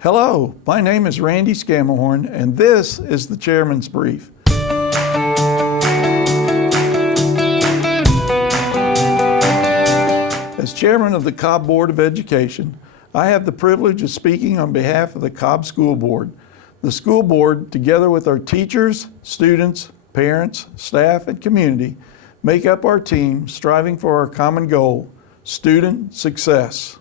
Hello, my name is Randy Scammahorn, and this is the Chairman's Brief. As Chairman of the Cobb Board of Education, I have the privilege of speaking on behalf of the Cobb School Board. The school board, together with our teachers, students, parents, staff, and community, make up our team striving for our common goal, student success.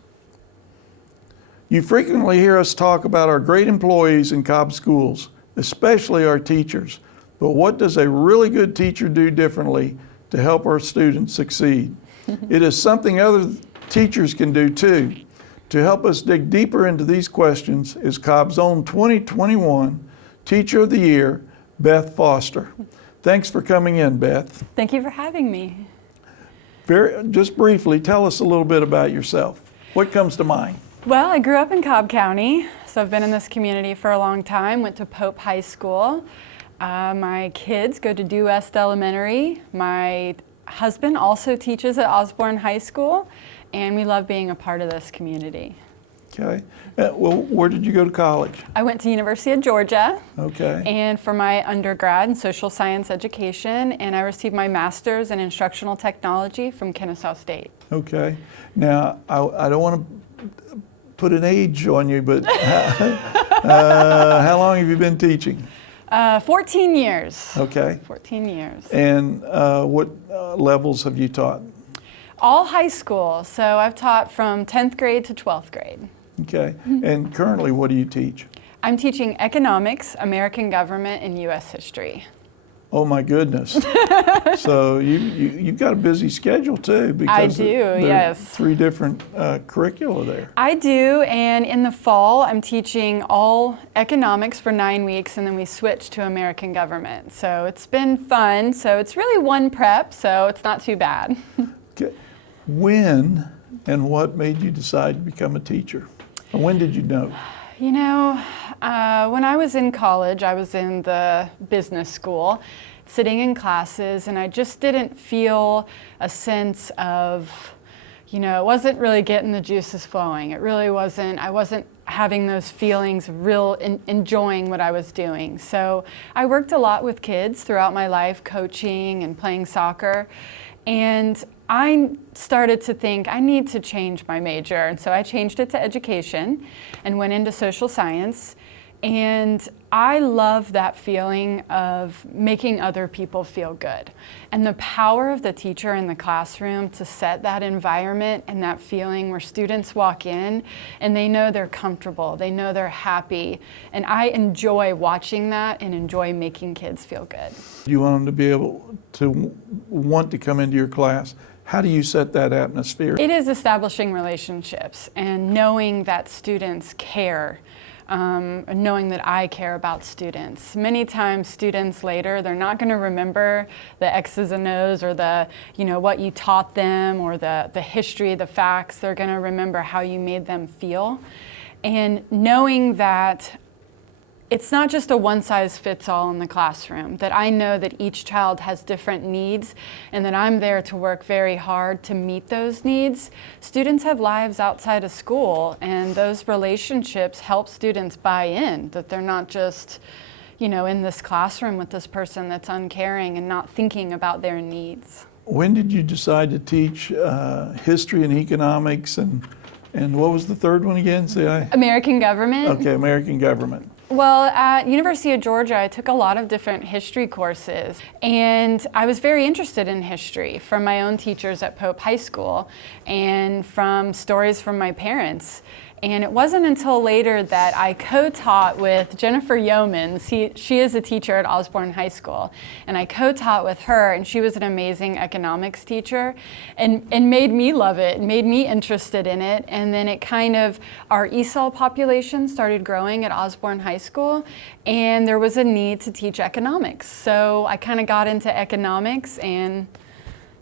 You frequently hear us talk about our great employees in Cobb Schools, especially our teachers. But what does a really good teacher do differently to help our students succeed? It is something other teachers can do too. To help us dig deeper into these questions is Cobb's own 2021 Teacher of the Year, Beth Foster. Thanks for coming in, Beth. Thank you for having me. Just briefly, tell us a little bit about yourself. What comes to mind? Well, I grew up in Cobb County, so I've been in this community for a long time. Went to Pope High School. My kids go to Due West Elementary. My husband also teaches at Osborne High School, and we love being a part of this community. Okay. Well, where did you go to college? I went to University of Georgia. Okay. And for my undergrad in social science education, and I received my master's in instructional technology from Kennesaw State. Okay. Now, I don't want to put an age on you, but how long have you been teaching? 14 years. Okay. 14 years. And what levels have you taught? All high school. So I've taught from 10th grade to 12th grade. Okay. And currently, what do you teach? I'm teaching economics, American government, and U.S. history. Oh my goodness! So you've got a busy schedule too, because I do, there yes. are 3 different curricula there. I do, and in the fall I'm teaching all economics for 9 weeks, and then we switch to American government. So it's been fun. So it's really one prep, so it's not too bad. Okay. When and what made you decide to become a teacher? And when did you know? You know, when I was in college, I was in the business school, sitting in classes, and I just didn't feel a sense of, it wasn't really getting the juices flowing. It really wasn't, I wasn't having those feelings of enjoying what I was doing. So I worked a lot with kids throughout my life, coaching and playing soccer. And I started to think I need to change my major, and so I changed it to education and went into social science. And I love that feeling of making other people feel good, and the power of the teacher in the classroom to set that environment and that feeling where students walk in and they know they're comfortable, they know they're happy, and I enjoy watching that and enjoy making kids feel good. You want them to be able to want to come into your class. How do you set that atmosphere? It is establishing relationships and knowing that students care. Knowing that I care about students. Many times students later, they're not going to remember the X's and O's or the, what you taught them or the history, the facts. They're going to remember how you made them feel. And knowing that it's not just a one-size-fits-all in the classroom, that I know that each child has different needs and that I'm there to work very hard to meet those needs. Students have lives outside of school, and those relationships help students buy in, that they're not just, in this classroom with this person that's uncaring and not thinking about their needs. When did you decide to teach history and economics, and what was the third one again? American government. Okay, American government. Well, at University of Georgia, I took a lot of different history courses, and I was very interested in history from my own teachers at Pope High School and from stories from my parents. And it wasn't until later that I co-taught with Jennifer Yeomans. She is a teacher at Osborne High School, and I co-taught with her, and she was an amazing economics teacher and made me love it, made me interested in it. And then our ESOL population started growing at Osborne High School, and there was a need to teach economics. So I kind of got into economics, and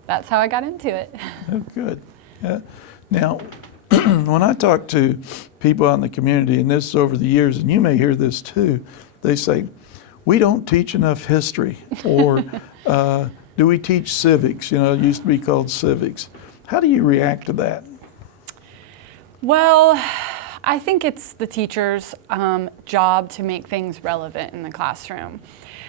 that's how I got into it. Oh, good. Yeah. Now, when I talk to people out in the community, and this is over the years, and you may hear this too, they say, we don't teach enough history, or do we teach civics? It used to be called civics. How do you react to that? Well, I think it's the teacher's job to make things relevant in the classroom.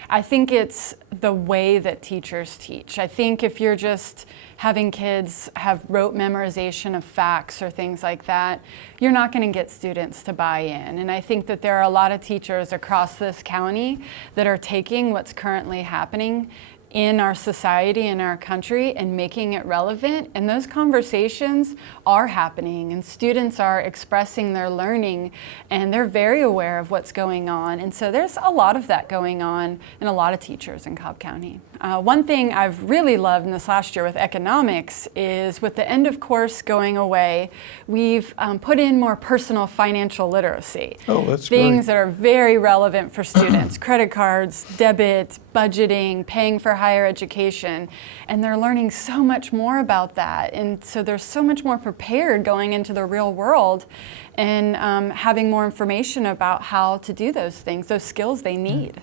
I think it's the way that teachers teach. I think if you're just having kids have rote memorization of facts or things like that, you're not going to get students to buy in. And I think that there are a lot of teachers across this county that are taking what's currently happening in our society, in our country, and making it relevant. And those conversations are happening, and students are expressing their learning, and they're very aware of what's going on. And so there's a lot of that going on in a lot of teachers in Cobb County. One thing I've really loved in this last year with economics is with the end of course going away, we've put in more personal financial literacy. Oh, that's Things great. that are very relevant for students, credit cards, debit, budgeting, paying for higher education, and they're learning so much more about that. And so they're so much more prepared going into the real world and having more information about how to do those things, those skills they need.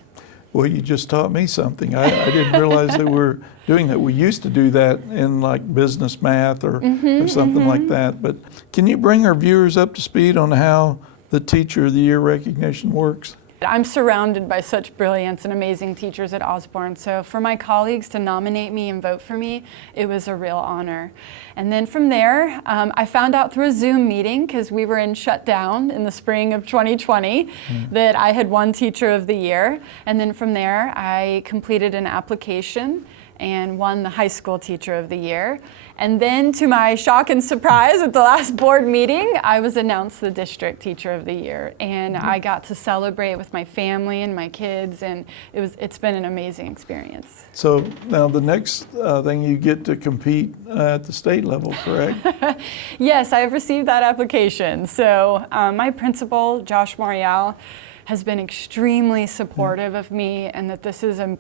Well, you just taught me something. I didn't realize that we're doing that. We used to do that in like business math or something like that. But can you bring our viewers up to speed on how the Teacher of the Year recognition works? I'm surrounded by such brilliance and amazing teachers at Osborne, so for my colleagues to nominate me and vote for me, it was a real honor. And then from there, I found out through a Zoom meeting, because we were in shutdown in the spring of 2020, that I had won Teacher of the Year. And then from there, I completed an application and won the High School Teacher of the Year. And then to my shock and surprise at the last board meeting, I was announced the District Teacher of the Year. And I got to celebrate with my family and my kids, and it's been an amazing experience. So now the next thing, you get to compete at the state level, correct? Yes, I have received that application. So my principal, Josh Morial, has been extremely supportive of me, and that this is a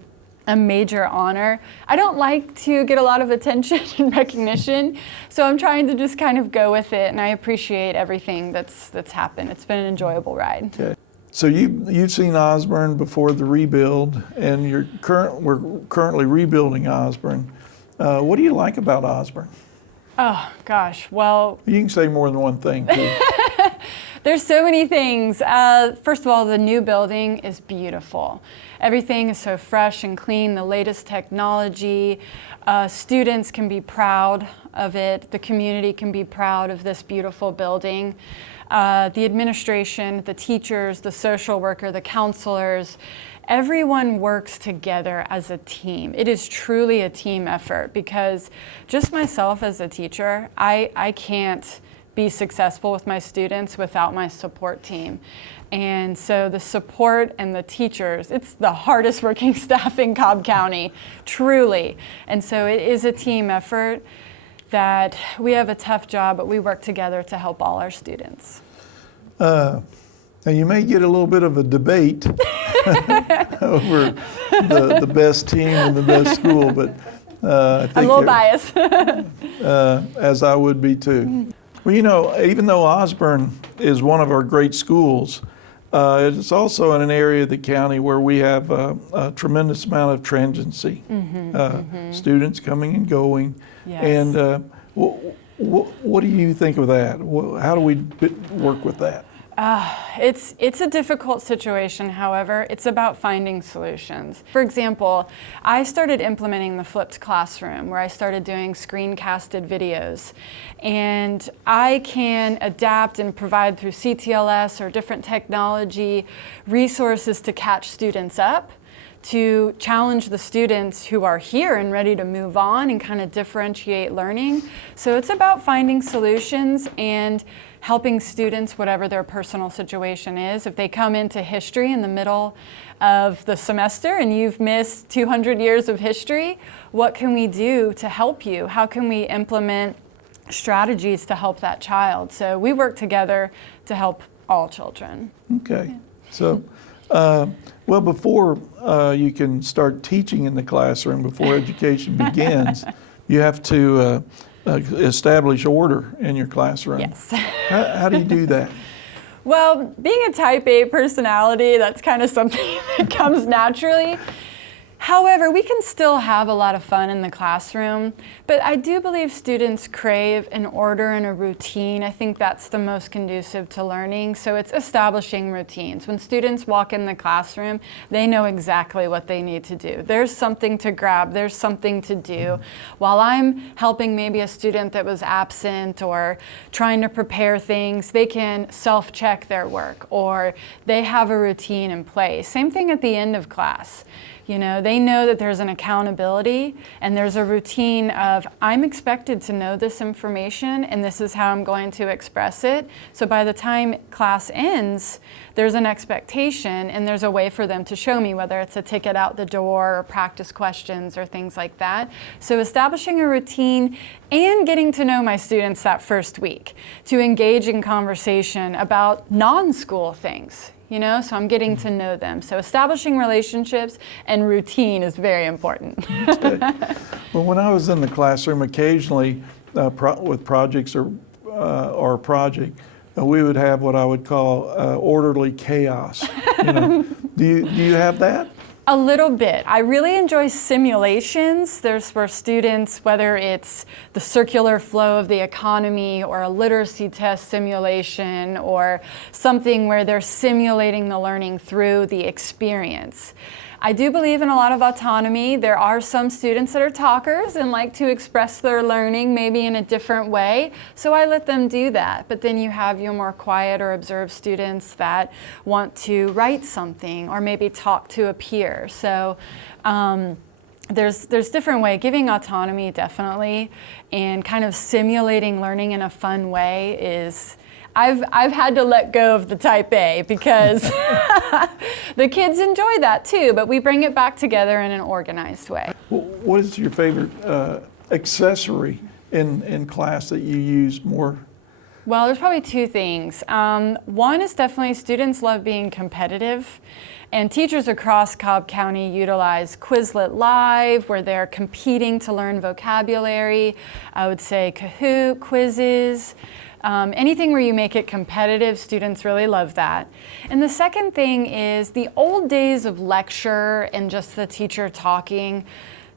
major honor. I don't like to get a lot of attention and recognition, so I'm trying to just kind of go with it, and I appreciate everything that's happened. It's been an enjoyable ride. Okay. So you've seen Osborne before the rebuild, and we're currently rebuilding Osborne. What do you like about Osborne? Oh gosh, well, You can say more than one thing, too. there's so many things. First of all, the new building is beautiful. Everything is so fresh and clean, the latest technology. Students can be proud of it. The community can be proud of this beautiful building. The administration, the teachers, the social worker, the counselors, everyone works together as a team. It is truly a team effort, because just myself as a teacher, I can't be successful with my students without my support team. And so the support and the teachers, it's the hardest working staff in Cobb County, truly. And so it is a team effort that we have a tough job, but we work together to help all our students. Now, you may get a little bit of a debate over the best team and the best school, but I think I'm a little biased. as I would be too. Well, you know, even though Osborne is one of our great schools, it's also in an area of the county where we have a tremendous amount of transiency, students coming and going. Yes. And what do you think of that? How do we work with that? It's a difficult situation, however, it's about finding solutions. For example, I started implementing the flipped classroom, where I started doing screencasted videos. And I can adapt and provide through CTLS or different technology resources to catch students up, to challenge the students who are here and ready to move on and kind of differentiate learning. So it's about finding solutions and helping students, whatever their personal situation is. If they come into history in the middle of the semester and you've missed 200 years of history, what can we do to help you? How can we implement strategies to help that child? So we work together to help all children. Okay. So, well, before you can start teaching in the classroom, before education begins, you have to establish order in your classroom. Yes. How do you do that? Well, being a type A personality, that's kind of something that comes naturally. However, we can still have a lot of fun in the classroom, but I do believe students crave an order and a routine. I think that's the most conducive to learning. So it's establishing routines. When students walk in the classroom, they know exactly what they need to do. There's something to grab, there's something to do. While I'm helping maybe a student that was absent or trying to prepare things, they can self-check their work, or they have a routine in place. Same thing at the end of class. You know, they know that there's an accountability and there's a routine of, I'm expected to know this information and this is how I'm going to express it. So by the time class ends, there's an expectation and there's a way for them to show me, whether it's a ticket out the door or practice questions or things like that. So establishing a routine and getting to know my students that first week, to engage in conversation about non-school things. You know, so I'm getting to know them. So establishing relationships and routine is very important. Well, when I was in the classroom, occasionally with projects or a project, we would have what I would call orderly chaos. You know, do you have that? A little bit. I really enjoy simulations. There's for students, whether it's the circular flow of the economy or a literacy test simulation or something where they're simulating the learning through the experience. I do believe in a lot of autonomy. There are some students that are talkers and like to express their learning maybe in a different way, so I let them do that. But then you have your more quiet or observed students that want to write something or maybe talk to a peer. So there's different ways. Giving autonomy, definitely, and kind of simulating learning in a fun way is, I've had to let go of the type A because the kids enjoy that too, but we bring it back together in an organized way. What is your favorite accessory in class that you use more? Well, there's probably two things. One is definitely students love being competitive, and teachers across Cobb County utilize Quizlet Live, where they're competing to learn vocabulary. I would say Kahoot, quizzes. Anything where you make it competitive, students really love that. And the second thing is the old days of lecture and just the teacher talking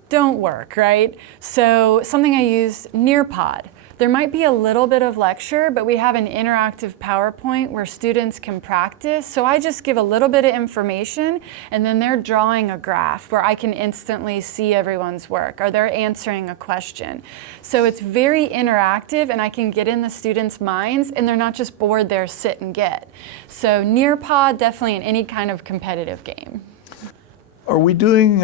don't work, right? So something I use, Nearpod. There might be a little bit of lecture, but we have an interactive PowerPoint where students can practice. So I just give a little bit of information and then they're drawing a graph where I can instantly see everyone's work, or they're answering a question. So it's very interactive and I can get in the students' minds and they're not just bored there, sit and get. So Nearpod, definitely in any kind of competitive game. Are we moving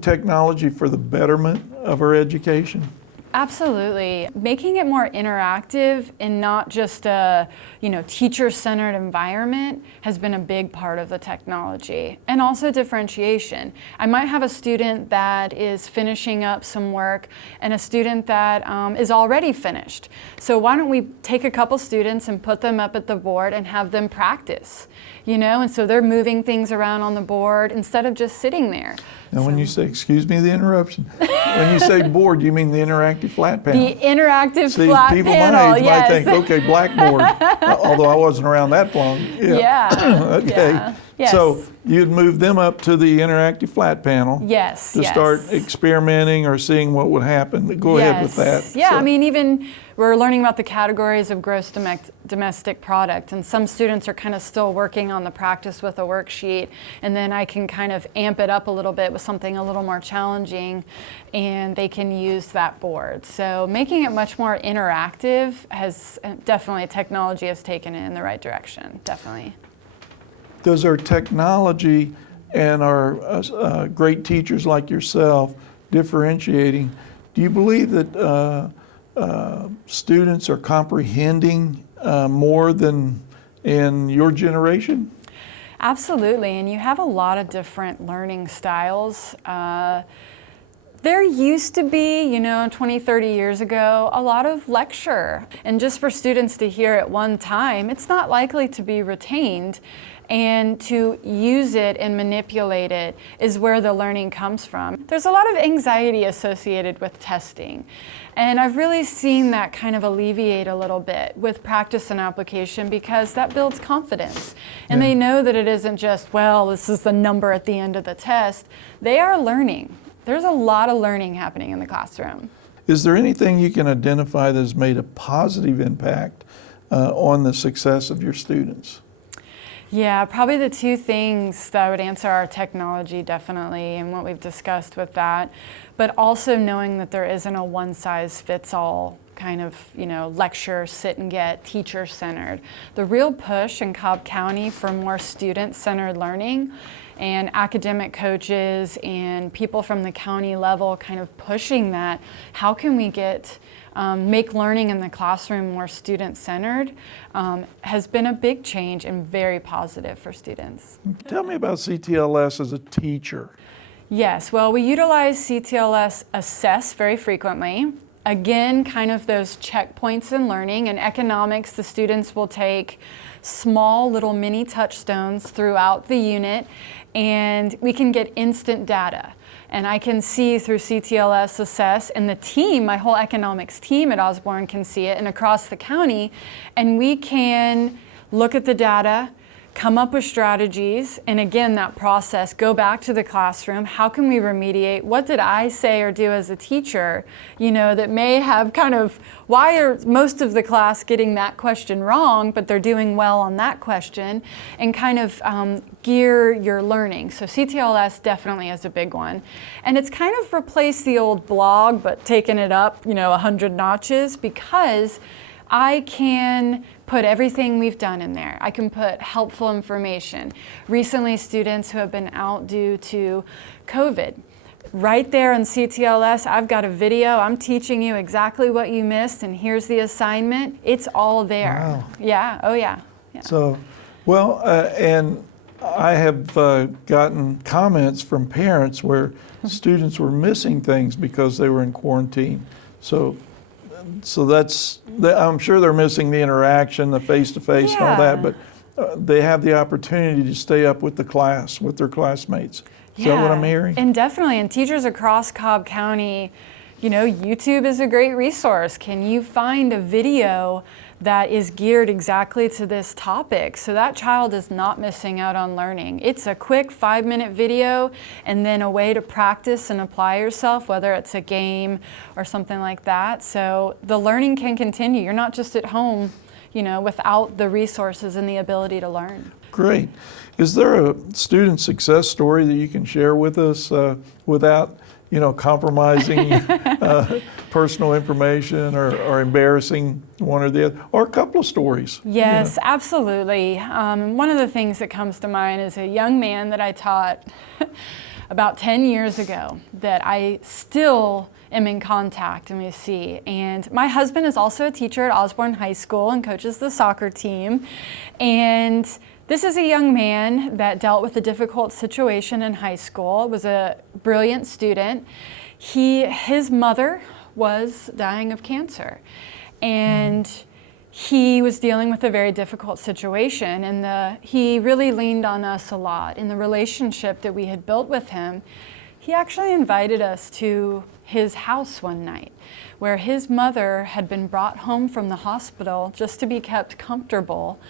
technology for the betterment of our education? Absolutely. Making it more interactive and not just a, teacher-centered environment has been a big part of the technology. And also differentiation. I might have a student that is finishing up some work and a student that is already finished. So why don't we take a couple students and put them up at the board and have them practice, and so they're moving things around on the board instead of just sitting there. Now, when you say, excuse me the interruption, when you say board, you mean the interactive flat panel? The interactive See, flat people panel, my age yes. might think, okay, Blackboard, although I wasn't around that long. Yeah. Okay. Yeah. Yes. So you'd move them up to the interactive flat panel. Yes. To start experimenting or seeing what would happen. Go ahead with that. Yeah, So- I mean, even we're learning about the categories of gross domestic product, and some students are kind of still working on the practice with a worksheet, and then I can kind of amp it up a little bit with something a little more challenging, and they can use that board. So making it much more interactive has definitely, technology has taken it in the right direction, definitely. Does our technology and our great teachers like yourself differentiating, do you believe that students are comprehending more than in your generation? Absolutely, and you have a lot of different learning styles. There used to be, 20, 30 years ago, a lot of lecture. And just for students to hear it one time, it's not likely to be retained. And to use it and manipulate it is where the learning comes from. There's a lot of anxiety associated with testing. And I've really seen that kind of alleviate a little bit with practice and application, because that builds confidence. And they know that it isn't just, well, this is the number at the end of the test. They are learning. There's a lot of learning happening in the classroom. Is there anything you can identify that has made a positive impact on the success of your students? Yeah, probably the two things that I would answer are technology, definitely, and what we've discussed with that, but also knowing that there isn't a one-size-fits-all kind of, lecture, sit and get, teacher-centered. The real push in Cobb County for more student-centered learning, and academic coaches and people from the county level kind of pushing that. How can we make learning in the classroom more student-centered, has been a big change and very positive for students. Tell me about CTLS as a teacher. Yes, well, we utilize CTLS Assess very frequently. Again, kind of those checkpoints in learning. In economics, the students will take small little mini touchstones throughout the unit, and we can get instant data. And I can see through CTLS Assess, and the team, my whole economics team at Osborne can see it, and across the county, and we can look at the data, come up with strategies, and again, that process, go back to the classroom. How can we remediate? What did I say or do as a teacher, that may have why are most of the class getting that question wrong, but they're doing well on that question, and kind of gear your learning. So CTLS definitely is a big one. And it's kind of replaced the old blog, but taken it up, 100 notches, because I can put everything we've done in there. I can put helpful information. Recently, students who have been out due to COVID, right there on CTLS, I've got a video. I'm teaching you exactly what you missed, and here's the assignment. It's all there. Wow. Yeah, oh yeah. So, and I have gotten comments from parents where students were missing things because they were in quarantine. So I'm sure they're missing the interaction, the face-to-face and all that, but they have the opportunity to stay up with the class, with their classmates. Is that what I'm hearing? And definitely, and teachers across Cobb County, YouTube is a great resource. Can you find a video that is geared exactly to this topic, so that child is not missing out on learning? It's a quick 5-minute video, and then a way to practice and apply yourself, whether it's a game or something like that. So the learning can continue. You're not just at home, without the resources and the ability to learn. Great. Is there a student success story that you can share with us without compromising personal information or embarrassing one or the other, or a couple of stories? Yes, absolutely. One of the things that comes to mind is a young man that I taught about 10 years ago that I still am in contact and we see. And my husband is also a teacher at Osborne High School and coaches the soccer team. And this is a young man that dealt with a difficult situation in high school, was a brilliant student. His mother was dying of cancer, and he was dealing with a very difficult situation, and he really leaned on us a lot in the relationship that we had built with him. He actually invited us to his house one night, where his mother had been brought home from the hospital just to be kept comfortable,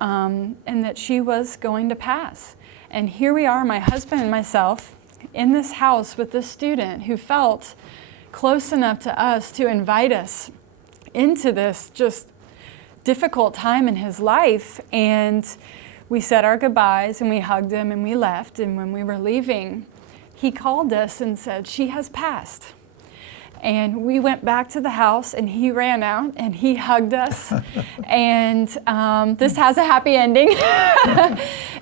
and that she was going to pass. And here we are, my husband and myself, in this house with this student who felt close enough to us to invite us into this just difficult time in his life. And we said our goodbyes and we hugged him and we left. And when we were leaving, he called us and said, "She has passed." And we went back to the house, and he ran out and he hugged us. And this has a happy ending.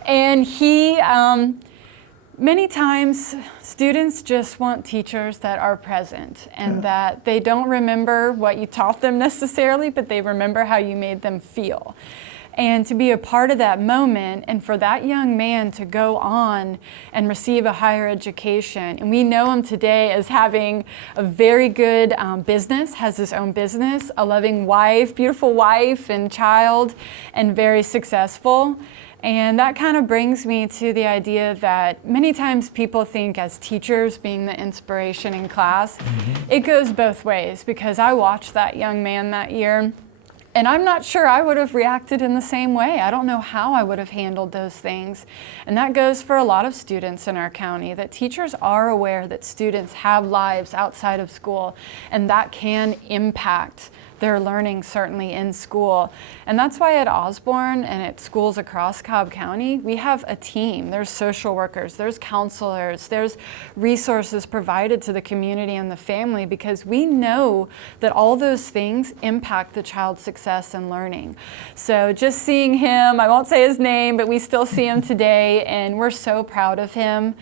And he, many times, students just want teachers that are present and that they don't remember what you taught them necessarily, but they remember how you made them feel. And to be a part of that moment, and for that young man to go on and receive a higher education. And we know him today as having a very good business, has his own business, a loving wife, beautiful wife and child, and very successful. And that kind of brings me to the idea that many times people think as teachers being the inspiration in class, it goes both ways, because I watched that young man that year and I'm not sure I would have reacted in the same way. I don't know how I would have handled those things. And that goes for a lot of students in our county, that teachers are aware that students have lives outside of school, and that can impact their learning certainly in school. And that's why at Osborne and at schools across Cobb County, we have a team. There's social workers, there's counselors, there's resources provided to the community and the family, because we know that all those things impact the child's success and learning. So just seeing him, I won't say his name, but we still see him today, and we're so proud of him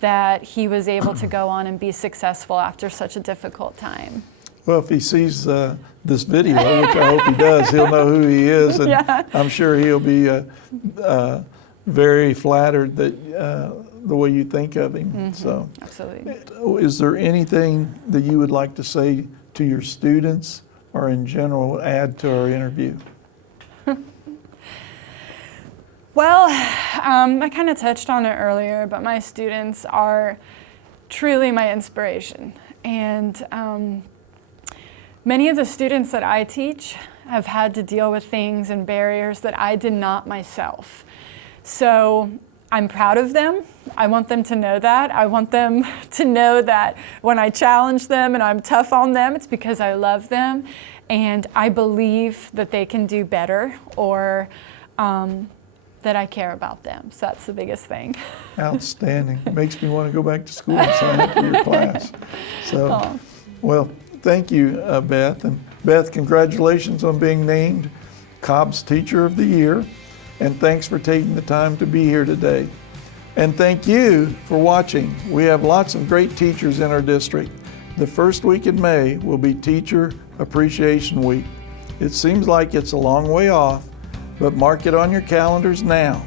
that he was able to go on and be successful after such a difficult time. Well, if he sees this video, which I hope he does, he'll know who he is, and Yeah. I'm sure he'll be very flattered that the way you think of him. So, Absolutely. is there anything that you would like to say to your students, or in general add to our interview? Well, I kind of touched on it earlier, but my students are truly my inspiration. And many of the students that I teach have had to deal with things and barriers that I did not myself. So I'm proud of them. I want them to know that. I want them to know that when I challenge them and I'm tough on them, it's because I love them and I believe that they can do better, or that I care about them. So that's the biggest thing. Outstanding. It makes me want to go back to school and sign up for your class. So, Oh. well, thank you, Beth. And Beth, congratulations on being named Cobb's Teacher of the Year. And thanks for taking the time to be here today. And thank you for watching. We have lots of great teachers in our district. The first week in May will be Teacher Appreciation Week. It seems like it's a long way off, but mark it on your calendars now.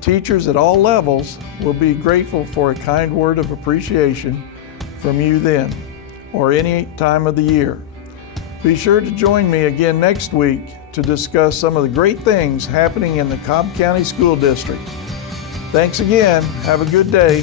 Teachers at all levels will be grateful for a kind word of appreciation from you then, or any time of the year. Be sure to join me again next week to discuss some of the great things happening in the Cobb County School District. Thanks again. Have a good day.